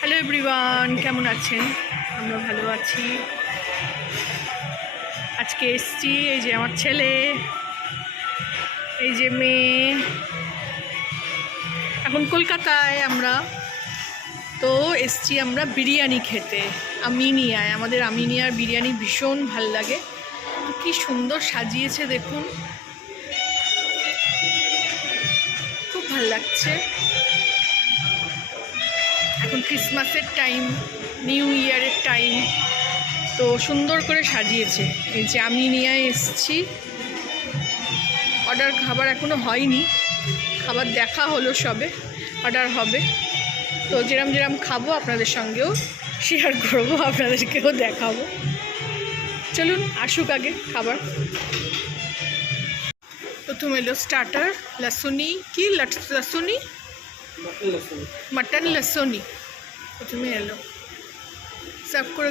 Hello everyone, কেমন আছেন? আমরা ভালো আছি। আজকে এসছি, এই যে আমার ছেলে, এই যে মেয়ে। এখন কলকাতায় আমরা তো এসছি আমরা বিরিয়ানি খেতে। আমিনিয়ায়, আমাদের আমিনিয়ার বিরিয়ানি ভীষণ ভাল লাগে। কি সুন্দর সাজিয়েছে দেখুন, খুব ভাল লাগছে। এখন ক্রিসমাসের টাইম, নিউ ইয়ারের টাইম, তো সুন্দর করে সাজিয়েছে। এই যে আমিনিয়ায় এসছি, অর্ডার খাবার এখনও হয়নি, খাবার দেখা হলো সবে, অর্ডার হবে। তো যেরম যেরম খাবো আপনাদের সঙ্গেও শেয়ার করবো, আপনাদেরকেও দেখাবো। চলুন আসুক আগে খাবার। প্রথম এলো স্টার্টার, লসুনি, কি লসুনি, মটন লসুনি প্রথমে এলো, সার্ভ করে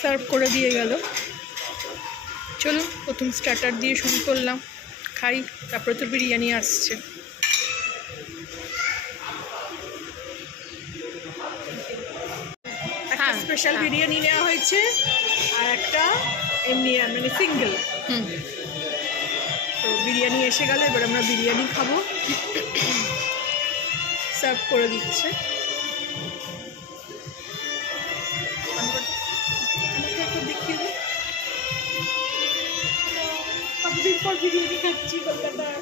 সার্ভ করে দিয়ে গেল। চলুন প্রথম স্টার্টার দিয়ে শুরু করলাম, খাই, তারপরে তো বিরিয়ানি আসছে। একটা স্পেশাল বিরিয়ানি নেওয়া হয়েছে আর একটা এমনি মানে সিঙ্গেল। তো বিরিয়ানি এসে গেল, এবার আমরা বিরিয়ানি খাবো। সার্ভ করে দিচ্ছে। দেখিয়ে দিই, কতদিন পর বিরিয়ানি খাচ্ছি কলকাতায়।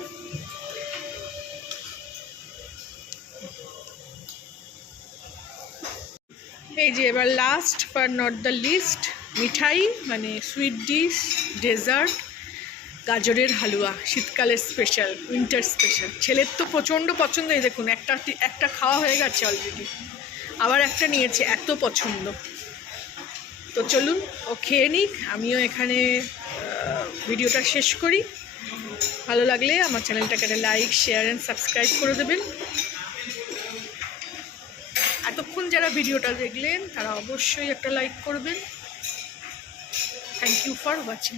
এই যে এবার last but not the least, মিঠাই মানে সুইট ডিশ, ডেজার্ট, গাজরের হালুয়া, শীতকালের স্পেশাল, উইন্টার স্পেশাল। ছেলের তো প্রচণ্ড পছন্দ। এই দেখুন, একটা খাওয়া হয়ে গেছে অলরেডি, আবার একটা নিয়েছে, এত পছন্দ। তো চলুন ও খেয়ে নিক, আমিও এখানে ভিডিওটা শেষ করি। ভালো লাগলে আমার চ্যানেলটাকে একটা লাইক, শেয়ার অ্যান্ড সাবস্ক্রাইব করে দেবেন। এতক্ষণ যারা ভিডিওটা দেখলেন তারা অবশ্যই একটা লাইক করবেন। Thank you for watching.